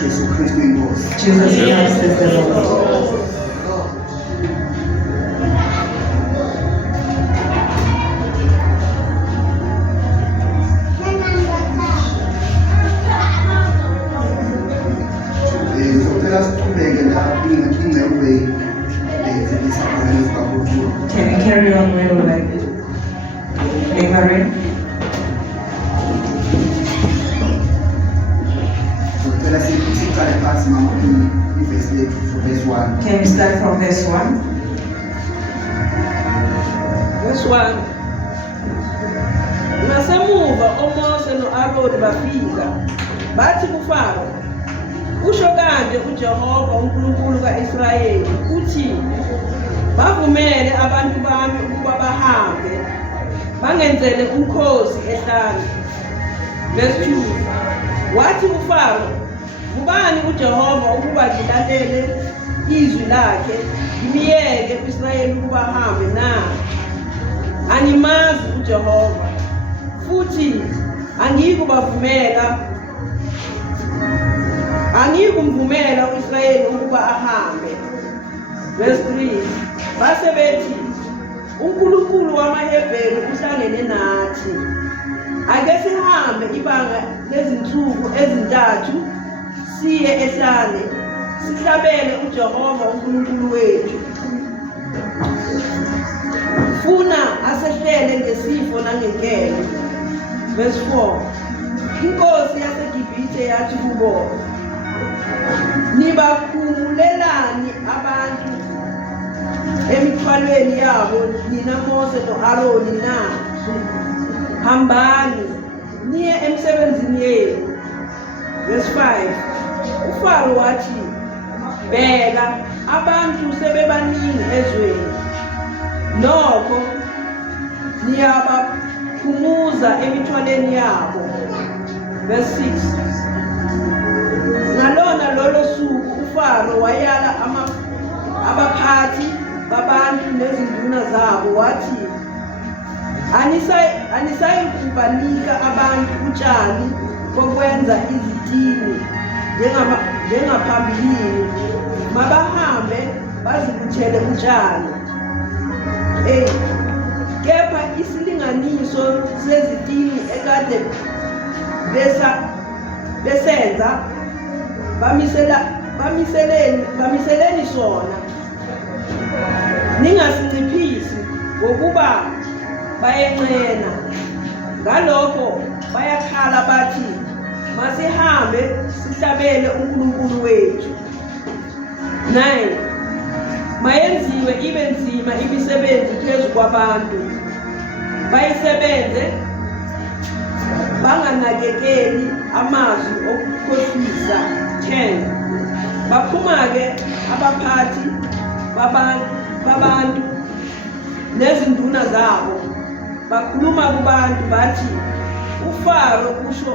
Jesu Kristu inkosi. Jesus Christ is the Lord. Can we carry on well like laboring? Can we start from verse 1? Verse 1. Ngasemuva oMose no-Aroni bafika bathi kuFaro, usho kanje uJehova uNkulunkulu ka-Israyeli uthi, bavumele abantu bami ukuba bahambe bangenzele umkhosi ehlane. Verse 2. Wathi kuFaro, ngubani uJehova ukuba ngilalele izwi lakhe ngimiyeke u-Israyeli ukuba ahambe na? Angimazi uJehova, futhi angikumvumela u-Israyeli ukuba ahambe. Verse 3. Base bethi, uNkulunkulu wamaHebheru uhlangene nathi. Ake sihambe ibanga lezinsuku ezintathu siye ehlane sihlabele uJehova uNkulunkulu wethu. Funa asehlele ngesifo nangenkelo. Verse 4. Inkosi yaseGibhithe yathi kubo, nibakhululelani abantu emithwalweni yabo nina Mose no-Aroni na? Hambani niye emsebenzini yenu. Verse 5. uFaro wathi, bheka abantu sebebaningi ezweni, nokho niyabaphumuza emithwaleni yabo. Verse 6. Ngalona lolo suku uFaro wayala abaphathi babantu nezinduna zabo wathi, anisayi kubanika abantu utshani bokwenza izitini njengaphambilini, mabahambe bazibuthele utshani. 8. Kepha isilinganiso sezitini ekade besenza bamiseleni sona, ningasinciphisi ngokuba bayenqena. Ngalokho bayakhala bathi, masihambe sihlabele uNkulunkulu wethu. 9. Mayenziwe ibe nzima imisebenzi phezu kwabantu, bayisebenze banganakekeli amazwi okukhohlisa. 10. Baphuma-ke abaphathi babantu nezinduna zabo bakhuluma kubantu bathi, uFaro usho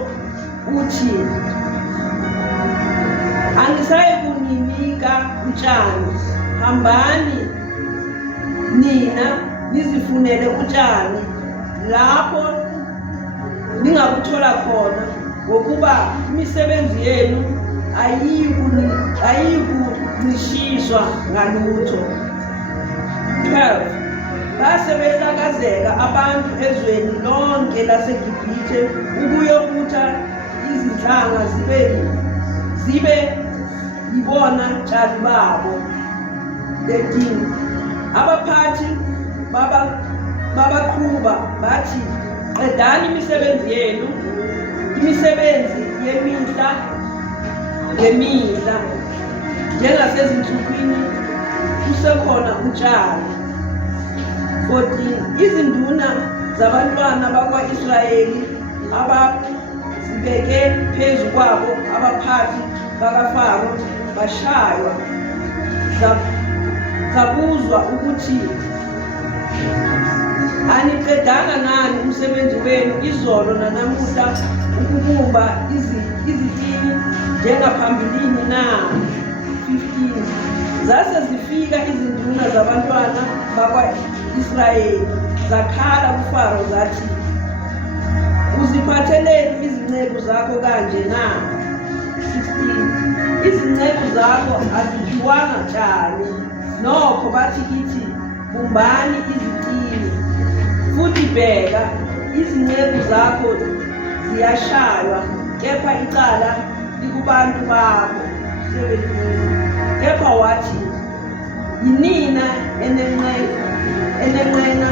uthi, angisayi kuninika utshani. Hambani nina nizifunele utshani lapho ningakuthola khona, ngokuba imisebenzi yenu ayikunishiswa ngalutho. 12. Base behlakazeka abantu ezweni lonke laseGibhithe ukuyokutha izinhlanga zibe yibona tshani babo. 13. Abaphathi babaqhuba bathi, qedani imisebenzi yenu, imisebenzi yemihla ngemihla, njengasezinsukwini kusekhona utshani. 14. Izinduna zabantwana bakwa-Israyeli abazibeke phezu kwabo abaphathi bakaFaro bashaywa, zabuzwa ukuthi, aniqedanga ngani umsebenzi wenu izolo nanamuhla ukubumba izitini njengaphambilini na? 15. Zase zifika izinduna zabantwana bakwa-Israyeli zakhala kuFaro zathi, uziphatheleni izinceku zakho kanje na? 16, izinceku zakho aziphiwanga tshani, nokho bathi kithi bumbani izitini. Futhi bheka, izinceku zakho ziyashaywa, kepha icala likubantu bakho. 17, kepha wathi, yinina enenqena,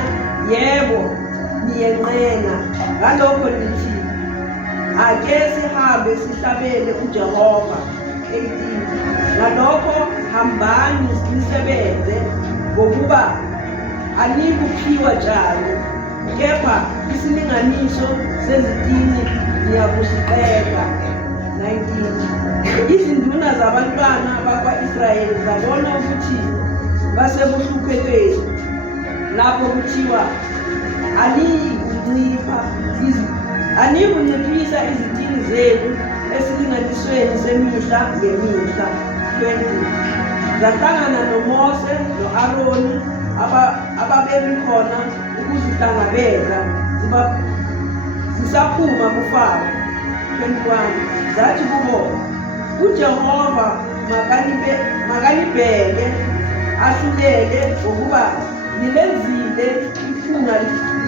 yebo niyenqena. Ngalokho nithi, ake sihambe sihlabele uJehova. 18, ngalokho hambani nisebenze, ngokuba anikuphiwa tshani, kepha isilinganiso sezitini niyakusiqeda. 19, izinduna zabantwana bakwa-Israyeli zabona ukuthi basebuhluphelweni, lapho kuthiwa anikunciphisa izitini zenu esilinganisweni semihla ngemihla. 20, zahlangana noMose no-Aroni ababemi khona ukuzihlangabeza zisaphuma kuFaro. 21, zathi kubo, uJehova makanibheke ahluleke, ngokuba nilenzile iphunga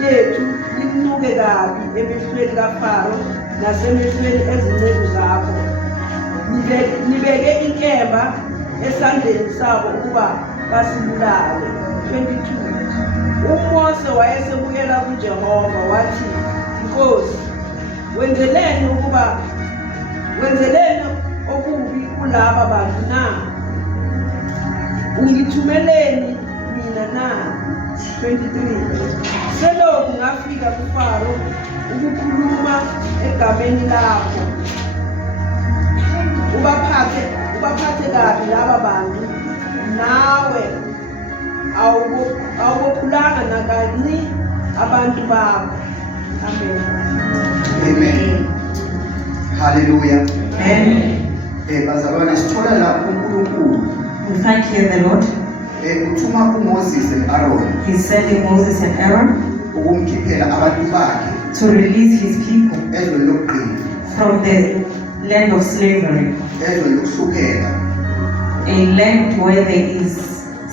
lethu linuke kabi emehlweni kaFaro nasemehlweni ezinceku zakho. Nibeke inkemba esandleni sabo ukuba basibulale. 22, uMose wayesebuyela kuJehova wathi, Nkosi, wenzeleni okubi kulaba bantu na? Ungithumeleni mina na? 23, selokhu ngafika kuFaro ukukhuluma egameni lakho, ubaphathe kabi laba bantu, nawe awubophulanga nakani abantu bakho. Amen. Amen. Hallelujah. Amen. Bazalwane sithola la uNkulunkulu We find here the Lord. uthuma uMoses and-Aaron He's sending Moses and Aaron ukumkhiphela abantu bakhe to release his people ezweni lokugqina, from the land of slavery, ezweni lokuhlupheka, a land where there is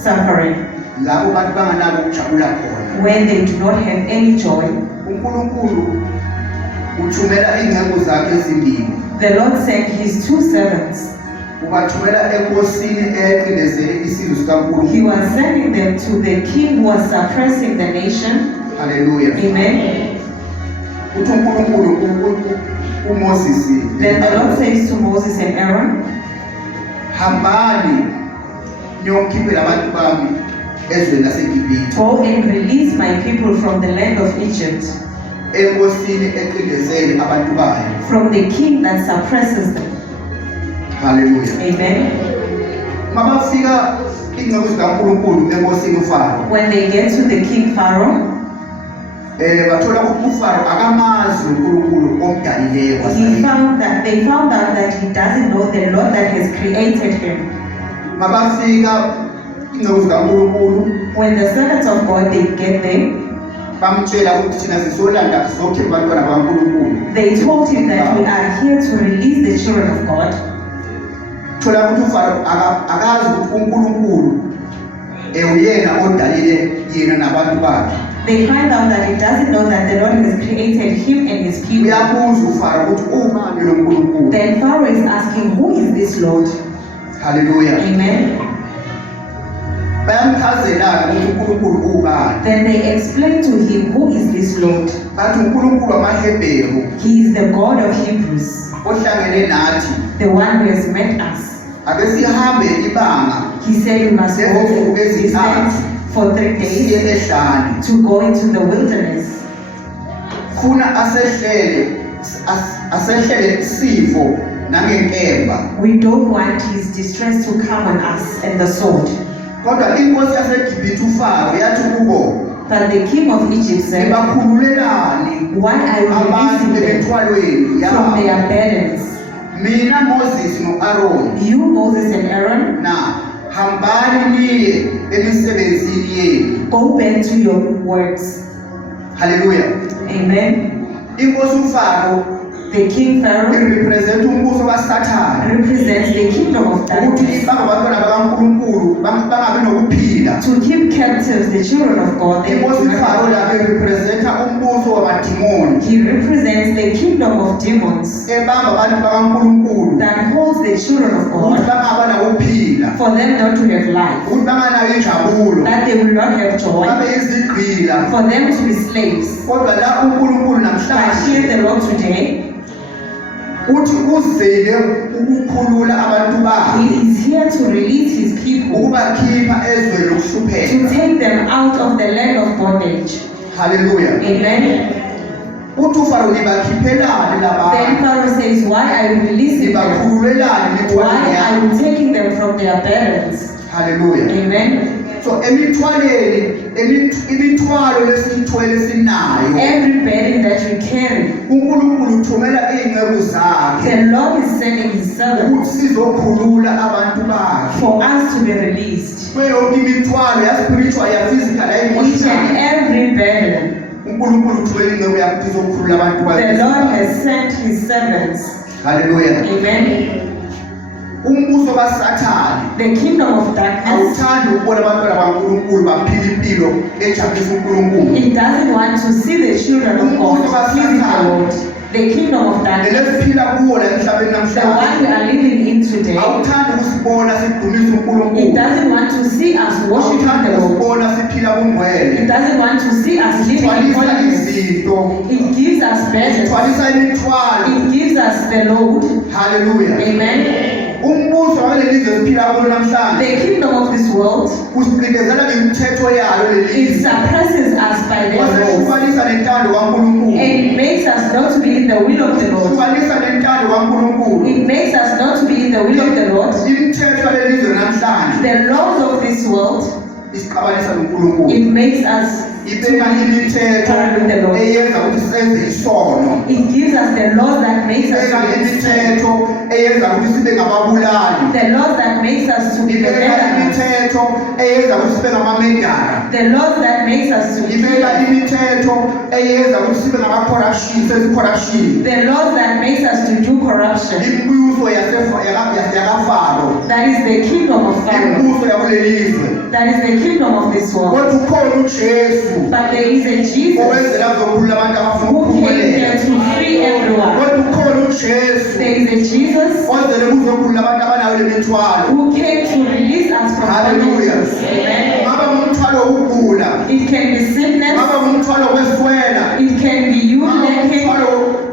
suffering, lapho abantu banganako ukujabula khona. where they do not have any joy. uNkulunkulu uthumela ingcebo zakhe ezimbili. The Lord sent his two servants. Ubathumela enkosini eyayiqindezele isizwe sikaNkulunkulu. He was sending them to the king who was suppressing the nation. Hallelujah. Amen. Uthi uNkulunkulu uMoses, Then the Lord says to Moses and Aaron, hambani niyokhiphela abantu bami ezweni laseGibhithe, go and release my people from the land of Egypt, enkosini eqindezele abantu bayo. from the king that suppresses them. Hallelujah. Amen. Mabafika ingcebo zikaNkulunkulu enkosini uFaro, When they get to the king Pharaoh, bathola ukuthi uFaro akamazi uNkulunkulu omdalileyo. they found out that he doesn't know the Lord that has created him. Mabafika ingcebo zikaNkulunkulu, When the servants of God, they get there, bamtshela ukuthi thina sisolanda sizokhipha abantwana bakaNkulunkulu. they told him that we are here to release the children of God. Thola ukuthi uFaro akazi ukuthi uNkulunkulu uyena odalile yena nabantu bakhe. They find out that he doesn't know that the Lord has created him and his people. Uyabuza uFaro ukuthi ubani lo Nkulunkulu. Then Pharaoh is asking, who is this Lord? Hallelujah. Amen. Bayamchazelana ukuthi uNkulunkulu ubani. Then they explain to him, who is this Lord? Bathi uNkulunkulu wamaHebheru He is the God of Hebrews, ohlangene nathi. the one who has met us. Ake sihambe ibanga He said we must go to this land for 3 siye days ehlane. to go into the wilderness. Funa asehlele isifo nangenkemba. We don't want his distress to come on us and the sword. Kodwa inkosi yaseGibhithe uFaro yathi kubo, But the king of Egypt said, bakhululelani why are you abantu releasing them bemithwalweni from yabo. their burdens? Mina Moses no-Aaron You, Moses and Aaron, na hambani niye emisebenzini yenu. go back to your works. Hallelujah. Amen. Inkosi uFaro The king Pharaoh irepresent umbuso kaSathane. represents the kingdom of ukuthi darkness. bangabantwana bakaNkulunkulu bangabi nokuphila. To keep captives the children of God. They Inkosi do not uFaro have lapha representa umbuso wamadimoni He represents the kingdom of demons ebamba abantu bakaNkulunkulu that holds the children of ukuthi God bangaba nakuphila, for them not to have life, ukuthi banganayo injabulo, that they will not have joy, babe izigqila. for them to be slaves. Kodwa la uNkulunkulu But namhlanje here the Lord today, uthi uzele ukukhulula abantu bakhe, He is here to release His people, ukubakhipha ezweni to lokuhlupheka. take them out of the land of bondage. Hallelujah. Amen. Uthi uFaro nibakhiphelani Then labantu, Pharaoh says, why are you releasing them? nibakhululelani Why nikwani are yami. you taking them from their parents? Hallelujah. Amen. So imithwalo lesiyithwele sinayo, Every burden that you carry, uNkulunkulu uthumela iy'nceku zakhe the Lord is sending His servants ukuthi sizokhulula abantu bakhe. for us to be released. Kuyo yonke imithwalo ya-spiritual, ya-physical, Each and ya-emotional, every burden, uNkulunkulu uthumela iy'nceku yakhe ukuthi izokhulula abantu the Lord bakhe. has sent His servants. Hallelujah. Amen. Umbuso kaSathane The kingdom of darkness, awuthandi ukubona abantwana bakaNkulunkulu baphila impilo ejabulisa uNkulunkulu. it doesn't want to see the children of God pleasing the Lord. The kingdom of darkness, Lesiphila kuwo la emhlabeni the one namhlanje, we are living in today, awuthandi ukusibona sidumisa it uNkulunkulu. doesn't want to see us worshiping Awuthandi the Lord. ukusibona siphila kungcwele. It doesn't want to see us living in Thwalisa holiness. izinto, It gives us burdens. thwalisa imithwalo. It gives us the load. Hallelujah. Amen. Umbuso waleli lizwe siphila kulo namhlanje The kingdom of this world, usiqindezela ngemithetho yalo leli it lizwe. suppresses us by the laws. Wasehlukanisa nentando kaNkulunkulu. And it makes us not to be in the will of the Lord. Hlukanisa nentando kaNkulunkulu. It makes us not to be in the will of the Lord. Imithetho yaleli lizwe namhlanje The laws of this world, isiqabanisa noNkulunkulu. it makes us, Ibeka imithetho eyenza ukuthi senze isono. it gives us the laws that makes us Ibeka to be imithetho eyenza ukuthi sibe ngababulali. the laws that makes us to be the Ibeka better. imithetho eyenza ukuthi sibe ngamamedala. The laws that makes us to be Ibeka imithetho eyenza ukuthi sibe ngama-corruption, senze corruption. the laws that makes us to do corruption. Imbuso yakafaro, That is the kingdom of Pharaoh. imbuso yakuleli lizwe. That is the kingdom of this world. Kodwa ukhona uJesu But there is a Jesus owenzela ukuzokhulula abantu abafuna who came here ukuphumelela. to free everyone. Kodwa ukhona uJesu There is a Jesus owenzela ukuzokhulula abantu abanayo le mithwalo. who came to release us from Hallelujah. bondages. Amen. Kungaba ngumthwalo wokugula, It can be sickness. kungaba ngumthwalo weswela, It can be you kungaba lacking. ngumthwalo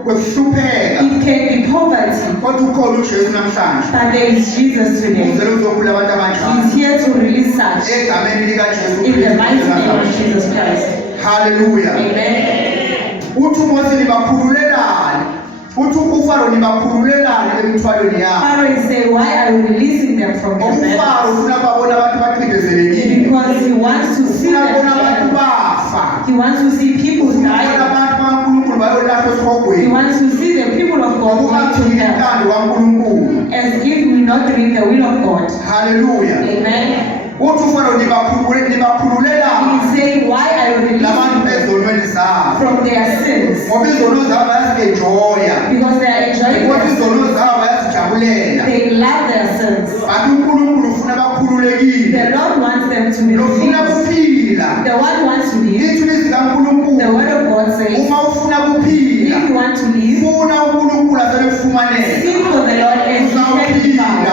wekuhlupheka. It can be poverty. Kodwa ukhona uJesu namhlanje But there is Jesus today. owenzela ukuzokhulula abantu He abanjalo. is here to release such Egameni likaJesu in the mighty name of Kristu. Jesus Christ. Hallelujah. Amen. Uthi uMose nibakhululelani, uthi uFaro nibakhululelani emithwalweni yabo. Pharaoh is saying, why are you releasing them from their UFaro burdens? ufuna babona abantu bacindezelekile, Because he wants to see ufuna babona abantu them. bafa, He wants to see people ufuna die. abantu bakaNkulunkulu bayolahlwa He esihogweni. wants to see the people of God going to Ungathini hell. intando kaNkulunkulu. As if we're not doing the will of God. Hallelujah. Amen. Uthi uFaro nibakhululelani He's saying, why are you labantu releasing them ezonweni zabo, from their sins? ngoba izono zabo bayazi-enjoya, Because they are enjoying ngoba their izono sins. zabo bayazijabulela. They love their sins. Kanti uNkulunkulu ufuna bakhululekile, The Lord wants them to be lofuna released. kuphila. The one wants to live. Lithi ilizwi The kaNkulunkulu, word of God says, uma ufuna kuphila, if you want to live, funa uNkulunkulu asele kufumaneka, seek for the Lord and he can be found.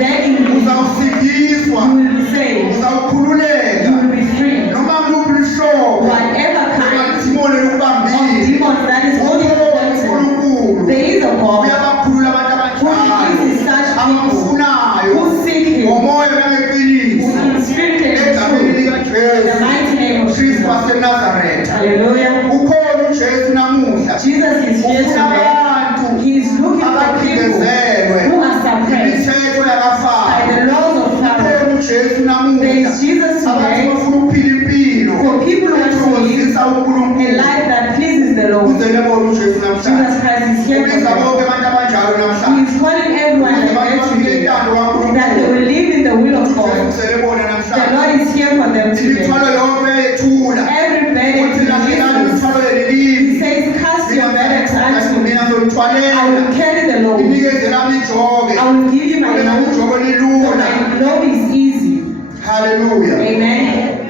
Then you will uzawusikiswa, be saved. You uzawukhululeka. will be free. Noma nguluphi uhlobo Whatever kind lwamadimoni of lukubambile, demons that is holding you captive, uNkulunkulu there is a God uyabakhulula abantu who abanjalo releases such people abamfunayo who seek him ngomoya nangeqiniso, in spirit and in egameni truth. In the likaJesu mighty name of Kristu Jesus. waseNazaretha. Hallelujah. Ukhona uJesu namuhla, Jesus is here ufuna today. abantu He is looking for people abaphindezelwe who are suppressed imithetho by yakafaro. the laws of Pharaoh. Ukhona uJesu There namuhla, is Jesus abantu today bafuna ukuphila impilo for people who want to live ethokozisa a uNkulunkulu. life that pleases the Lord. Uzele bona uJesu namhlanje, Jesus Christ is here ubiza for them. bonke abantu abanjalo He namhlanje, is calling everyone abantu like that abafile today intando kaNkulunkulu. that they will live in the will of God. Uzele bona The namhlanje, Lord is here for them today. imithwalo yonke yethula, Every burden uthi he lahlekani releases, imithwalo he yelimi, says, cast your burdens unto me. mina I ngizolithwalela, will carry the load. inikeze lami ijoke, I will give you my Ngoba load, ujoko for lilula. my load is easy. Hallelujah. Amen.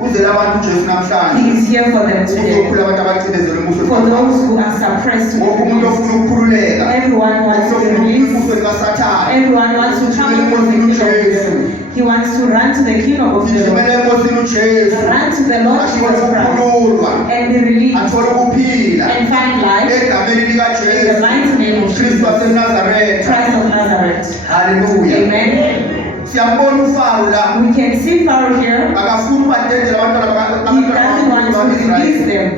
Uzela abantu uJesu He namhlanje. is here for them today. Uzokhula abantu abacinezela umuso. For those who are suppressed to Wonke be umuntu released. ofuna ukukhululeka. Everyone wants to be Ofuna released. umusweni kaSathane. Everyone wants to come from the King of Glory. He wants to run to the King of Glory. Gijimele enkosini uJesu. Run to the Lord Athole Jesus Christ ukukhululwa. and be released Athole ukuphila. and find life Egameni in the likaJesu. mighty name of Kristu Jesus waseNazaretha. Christ of Nazareth. Hallelujah. Amen. Siyambona uFaro la. We can see Pharaoh here. Akafuni ubadedela abantwana He doesn't want to release them.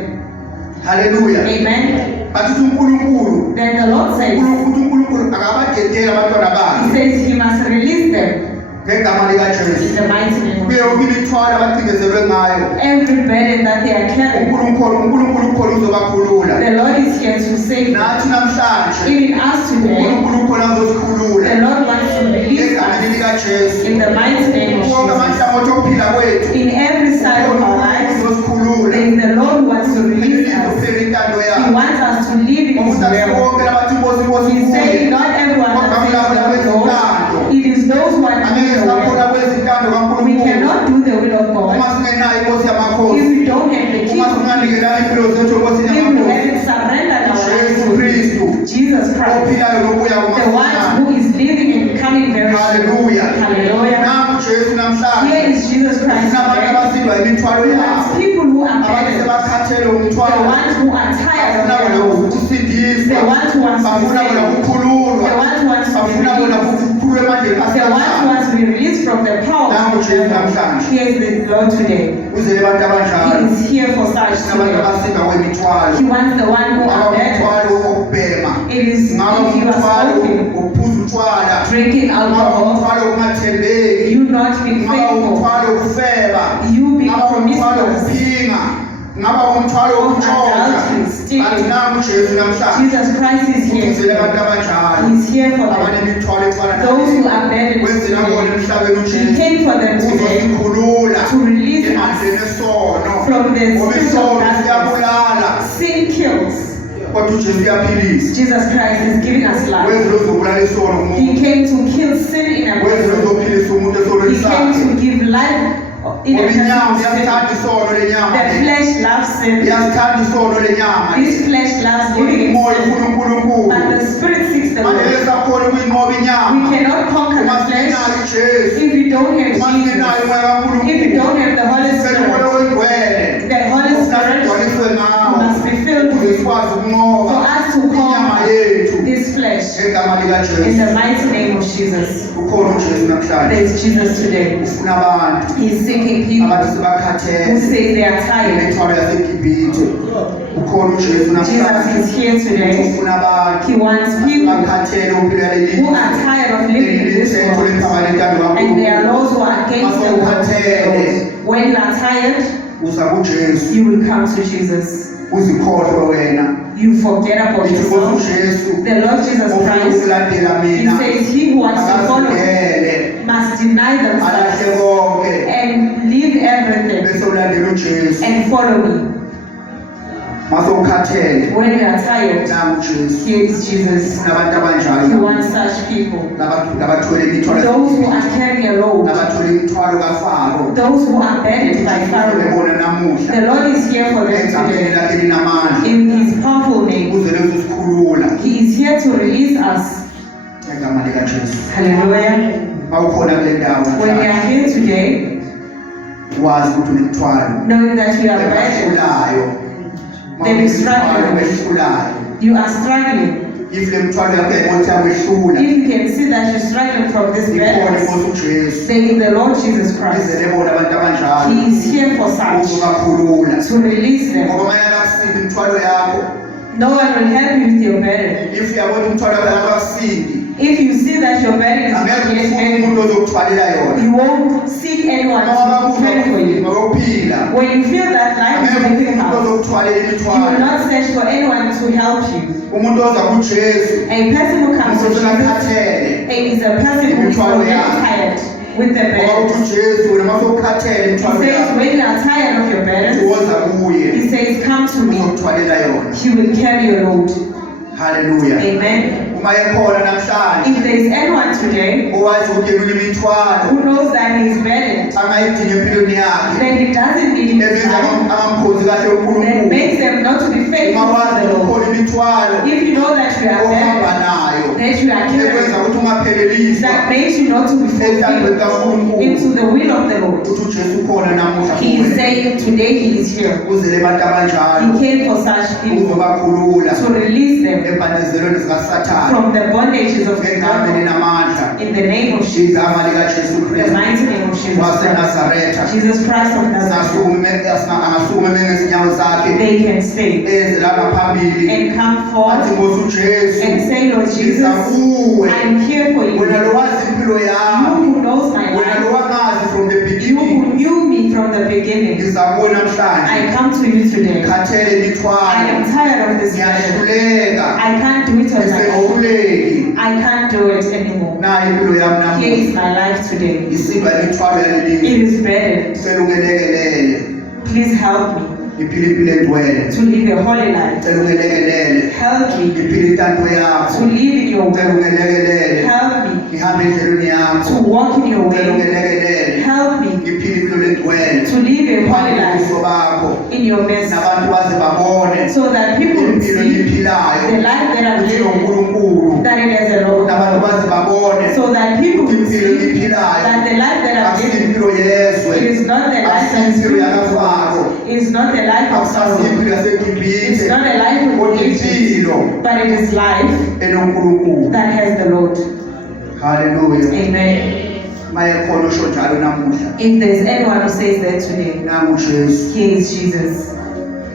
Hallelujah. Amen. Bathi uNkulunkulu, Then the Lord says, uNkulunkulu akabadedela abantwana He bakhe says He must release them ngegama in likaJesu. the mighty name of Kuye Jesus. ukimithwala abacindezelwe ngayo. Every burden that they are carrying, uNkulunkulu ukhona uzobakhulula. the Lord is here to save them. Nathi namhlanje Even us today, uNkulunkulu ukhona uzosikhulula. the Lord wants to release Egameni us likaJesu. in the mighty name of Wonke Jesus. amahlangothi okuphila kwethu. In every side of our lives, Uzosikhulula. there is the Lord who wants to release us. Uphele intando He yakhe. wants us to live in His Umuntu will. wonke labathi inkosi inkosi He said, kuye. not everyone that says the Lord. It is those who are doing Angeke the sakhona will. kwezintando We kaNkulunkulu. cannot do the will of Uma God singenayo inkosi if yamakhosi. we don't have the King Uma of Kings. singanikelanga impilo zethu enkosini If we yamakhosi. haven't surrendered our lives Jesu to Kristu. Jesus Christ, Ophilayo nobuya the one kumasina. who is living and coming very soon. Hallelujah. Hallelujah. Namu Jesu Here namhlanje. is Jesus Christ Sinabantu today. abasindwa imithwalo He yabo. wants people who are Abantu burdened, sebakhathele the umthwalo. ones who are tired of Bafuna their bona load, ukusindiswa. the ones who want to be Bafuna bona saved, ukukhululwa. the ones who want to be Bafuna bona released, kukhululwe emandleni the ones who kaSathane. want to be released from the power Namu of the Jesu devil. namhlanje. Here is the Lord today. Uzele abantu abanjalo. He is here for such Sinabantu today. abasindwa kwemithwalo. He wants the one who Ngaba are burdened. umthwalo wokubhema. It is if Ngaba you are umthwalo smoking, wokuphuza utshwala. drinking Ngaba alcohol, umthwalo wokungathembeki. you not being Ngaba faithful, umthwalo wokufeba. you being Ngaba umthwalo promiscuous, wokuphinga. Ngaba umthwalo wokutshontsha. adultery, stealing. Bathi namu Jesu namhlanje. Jesus Christ is Uzele here. abantu abanjalo. He is here for them. Abanemithwalo efana Those who nale. are burdened Wenzela bona today. emhlabeni He uJesu. came for them today Uzosikhulula. to release Emandleni us esono. from the Ngoba spirit of isono darkness. siyabulala. Sin kills. Kodwa uJesu uyaphilisa. Jesus Christ is giving us life. Wenzela uzobulala isono He kumuntu. came to kill sin in a Wenzela person. uzophilisa umuntu esonweni He came sakhe. to give life in a Ngoba inyama person's sin. iyathanda isono lenyama. The flesh loves sin. Iyathanda isono lenyama. This flesh loves living in Umoya sin. ufuna uNkulunkulu. But the spirit seeks the Manje Lord. esakhona ukuyinqoba We inyama. cannot conquer Uma the flesh singenayo uJesu. if we don't have Uma singenayo Jesus. umoya kaNkulunkulu. If we don't have the Holy Selumoya Spirit, wengcwele. the Holy Spirit Usigcwaliswe ngawo. must be filled Ukuze with sikwazi for ukunqoba us to inyama conquer yethu. this flesh. Ngegama In likaJesu. the mighty name of Jesus. Ukhona uJesu namhlanje. There is Jesus today. Ufuna abantu He is seeking people abathi who sebakhathele. say they are tired. Imithwalo yaseGibhithe. Ukhona uJesu namhlanje. Jesus is here today. Ufuna abantu He wants people bakhathele ukuphila leli. who are tired of living in this Lelithetho world. lekhaya lentando And there are kaNkulunkulu. those who are against the world. When you are tired, Uza kuJesu. you will come to Jesus. Uzikhohlwe wena. You forget about Uthi yourself. uJesu. The Lord Jesus Ufuna Christ, ukulandela He mina. says, he who wants to follow me Akazigele. must deny themselves Alahle konke. and leave everything Bese ulandela uJesu. and follow me. Mase ukhathele. When you are tired, Namu uJesu. here is Jesus. Nabantu He abanjalo. wants such people. Labathwele imithwalo. Those who are carrying a load, Nabathwele imithwalo kaFaro. those who are burdened by Pharaoh. Lebona namuhla. The Lord is here for them Egameni today. lakhe linamandla. In His powerful name, Uzele uzisikhulula. He is here to release us. Ngegama likaJesu. Hallelujah. Mawukhona kule ndawo When we are here today, wazi ukuthi unemithwalo. knowing that you are burdened, Ehlulayo. Then you struggle. Ehlulayo. you are struggling. If le mthwalo yakho yayibona yawehlula. If you can see that you're struggling from this Ikhona burden, inkosi uJesu. then in the Lord Jesus Christ, Izele bona abantu abanjalo. He is here for such, Uzobakhulula. to release them. Ngoba manje akakusindi imithwalo yakho. No one will help you with your burden. If uyabona umthwalo wakho akakusindi. If you see that your burden is not Angeke yet ufune heavy, umuntu ozokuthwalela yona. you won't seek anyone to carry for you. Ngokuphila. When you feel that life is Angeke ufune umuntu difficult, ozokuthwalela you will imithwalo. not search for anyone to help you. Umuntu oza kuJesu. A person who comes to Umuntu Jesus osakhathele. is a person who is already tired with the Ngoba burden. uthi uJesu wena mase ukhathele He imithwalo says, yakho. when you are tired of your burden, Woza kuye. He says, come to me. Uzokuthwalela yona. He will carry your load. Hallelujah. Amen. Uma ekhona namhlanje. If there is anyone today owazi ukuthi yena unemithwalo who knows that he is burdened, angayidingi empilweni yakhe that he doesn't need his ebenza life, angamkhonzi kahle that uNkulunkulu. makes them not to be faithful to Ungawazi the Lord. ukhona imithwalo If you know that you are ohamba burdened, nayo that you are ekwenza carrying, ukuthi ungapheleliswa that makes you not to be fulfilled into the will of the Lord. ukuthi uJesu ukhona namuhla He is kuwena. saying today he is here. Uzele abantu abanjalo He came for such people uzobakhulula to release them embandezelweni zikaSathane from the bondages of the ngegama devil elinamandla in the name of Jesus, igama likaJesu the Kristu mighty name of Jesus Christ. waseNazaretha. Jesus Christ of Nazareth. Angasukume ngezinyawo zakhe They can stay eze la ngaphambili and come athi forth Nkosi uJesu and say, Lord Jesus, ngiza kuwe I am here for you. wena lo wazi impilo You yami who knows my wena life, lo wangazi from the you beginning who knew me from the beginning. ngiza kuwe namhlanje I come to you today. khathele I imithwalo am tired of this burden. ngiyahluleka I can't do it on my own. ngisehluleki I can't do it anymore. nayo impilo yami Here namuhla is my life today. isidwa imithwalo yaleli It is burdened. cela ungelekelele Please help me ngiphile impilo engcwele to live a holy life. cela ungelekelele Help me ngiphile intando to yakho live in your cela will. ungelekelele Help me ngihambe endleleni yakho to walk in your cela way. ungelekelele Help me ngiphile impilo engcwele to live a holy life ubuso bakho in your midst, nabantu baze babone so that people will impilo see engiphilayo the life that I'm ukuthi living, uNkulunkulu that it is a Lord, nabantu baze babone so that people ukuthi will impilo see engiphilayo that the life that I'm akusiyo living, impilo yezwe it is not the life that akusiyo is impilo living, yakafaro it is not the life of akusiyo sorrow, impilo it's yasegibhithe not a life of kodwa Egypt, impilo but it is life enoNkulunkulu. that has the Lord. Haleluya. Amen. Maye khona osho njalo namuhla If there is anyone who says that today, nangu Jesu he is Jesus.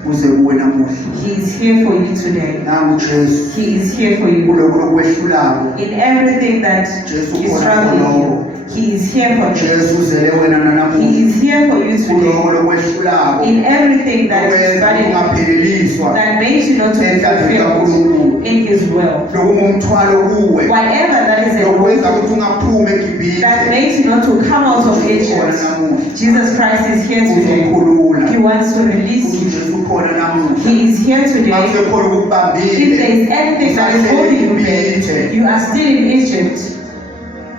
uze kuwe namuhla He is here for you today. nangu Jesu He is here for you. kuloko lokwehlulako In everything that Jesu you khona struggle khonoko with, He is here for you. Jesu uzele wena He nanamuhla is here for you kuloko today. lokwehlulako In everything that is okwenza running, ungapheleliswa that makes you not to be enhlanzweni fulfilled kaNkulunkulu in His will. lokungumthwalo kuwe Whatever that is a lokwenza load ukuthi ungaphumi that egibhithe makes you not to come out of khona Egypt, namuhla Jesus Christ is here today. uzokhulula He wants to release ukuthi you. Jesu khona namuhla He is here today. akusekhona If ukukubambile there is anything that is holding you back, you are still in Egypt,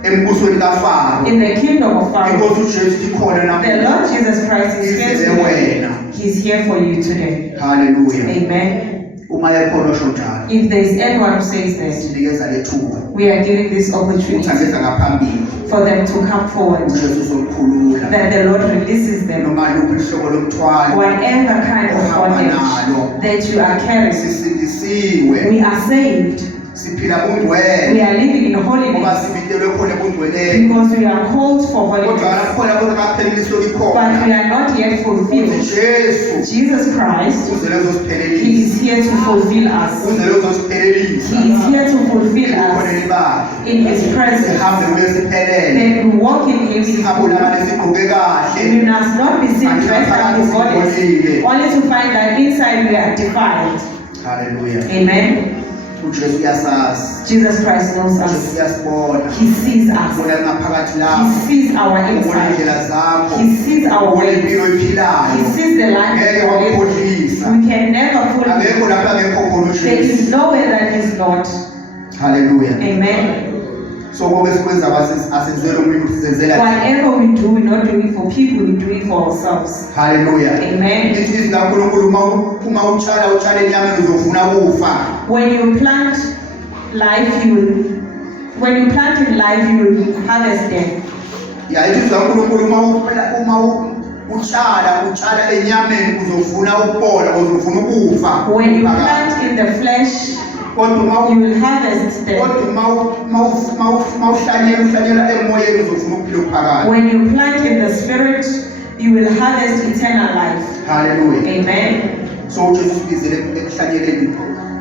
embusweni kaFaro in the kingdom of Pharaoh. inkosi uJesu ikhona The namuhla Lord Jesus Christ is here izele today. wena. He's here for you today. Haleluya. Amen. Uma ekhona osho njalo If there is anyone who says that, sinikeza lethuba we are giving this ukuthi opportunity angeza ngaphambili for them to come forward, uJesu uzomkhulula that the Lord releases them. noma luphi uhlobo lomthwalo Whatever kind of bondage that you are carrying, sisindisiwe we are saved. siphila We bungcwele are living in ngoba holiness sibikelwe khona ebungcweleni because we are called for kodwa holiness, ngalakhona kodwa kapheleliswe but ikhona we are not yet ukuthi fulfilled. Jesu Jesus Christ, uzele He uzosiphelelisa is here to fulfill us. uzele uzosiphelelisa He is here to fulfill khoneni us bakhe in His presence. sihambe kuye siphelele Then we walk in Him. singabonakali sigqoke kahle We must not be seen dressed up in bodies, only to find that inside we are defiled. haleluya Amen. uJesu uyasazi Jesus Christ knows uJesu us. uyasibona He sees us. ubona ngaphakathi He lapho sees our ubona inside. indlela zakho He sees our ubona ways. impilo ephilayo He sees the life ngeke that we live. wakukhohlisa We can never fool Him. akekho lapho angekho khona There uJesu is nowhere that He's not. haleluya Amen. so konke sikwenza asenzele umuntu sizenzela Whatever we do, we're not doing it for people, we do it for ourselves. haleluya Amen. ithi zikaNkulunkulu uma utshala enyameni uzofuna kufa When you plant life, you will. When you plant in life, you will harvest death. ya ithi zikaNkulunkulu uma utshala enyameni uzofuna ukubola uzofuna ukufa When you plant in the flesh, kodwa you will harvest death. uhlanyela emoyeni uzofuna ukuphila ukuphakade When you plant in the spirit, you will harvest eternal life. haleluya Amen. so uJesu ubizele ekuhlanyeleni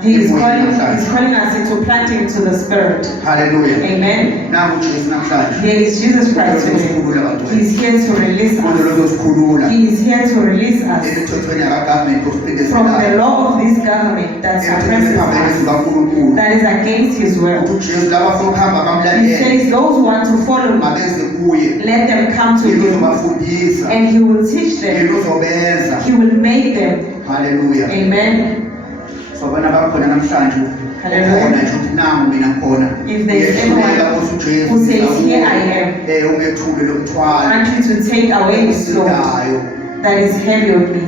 He is calling namhlanje us into planting into the spirit. haleluya Amen. nangu uJesu namhlanje There is Jesus Christ today. He is here to release us. uzosikhulula He is here to release us emithethweni yakagovernment from the osiphendeselayo law of this government that suppresses us, zikaNkulunkulu that is against His will. ukuthi uJesu labafuna ukuhamba He kamlandela says those who want to follow me, mabeze kuye let them come to yena Him, uzobafundisa and He will teach them. yena uzobenza He will make them. haleluya Amen. so abana bakhona namhlanje Hallelujah. khona nje ukuthi nangu mina khona If there is ngiyehluleka anyone uJesu who says, "Here I am," ungethule lo mthwalo I want you to take away this load osidayo. that is heavy on me.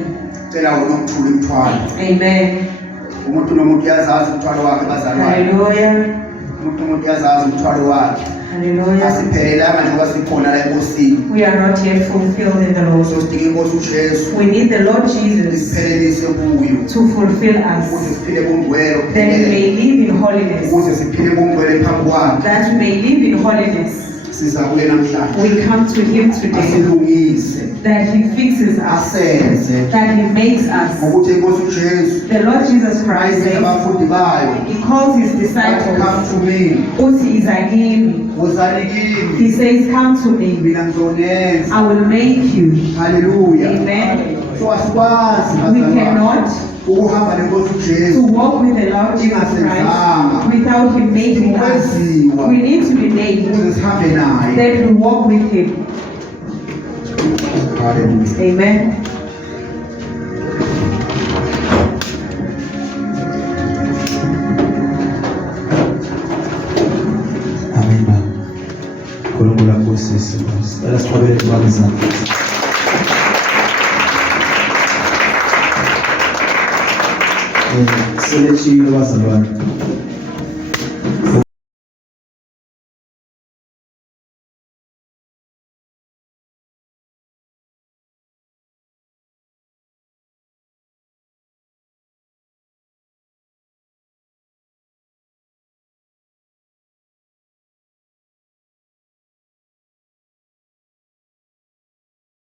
Cela wena ukuthula umthwalo. Amen. Umuntu nomuntu uyazazi umthwalo wakhe bazalwane. Hallelujah. Umuntu uyazazi umthwalo wakhe. Hallelujah. Asiphelelanga njengoba sikhona la enkosini. We are not yet fulfilled in the Lord. Sodinga inkosi uJesu We need the Lord Jesus isiphelelise kuyo. to fulfill Ukuze us, siphile kungcwele that we may live in holiness, ukuze siphile kungcwele phambi kwakhe. that we may live in holiness. Siza kuye namhlanje. We come to Him today, Asilungise, that He fixes us, asenze that He makes us. ngokuthi inkosi uJesu The Lord Jesus Christ ayibike says, abafundi bayo. He calls His Athi, disciples, come to me. uthi izakini. Wozani kimi. He says, "Come to me, Mina ngizonenza. I will make you." Hallelujah. Amen. So asikwazi We bazalwane cannot ukuhamba nenkosi to uJesu walk with the Lord Jesus Christ without Him making us. ukwenziwa We need to be made ukuze sihambe naye. that we walk with Him. Hallelujah. Amen. Amina. Kulungula Nkosi Yesu. Let us probably brothers and sisters. Selechile bazalwane.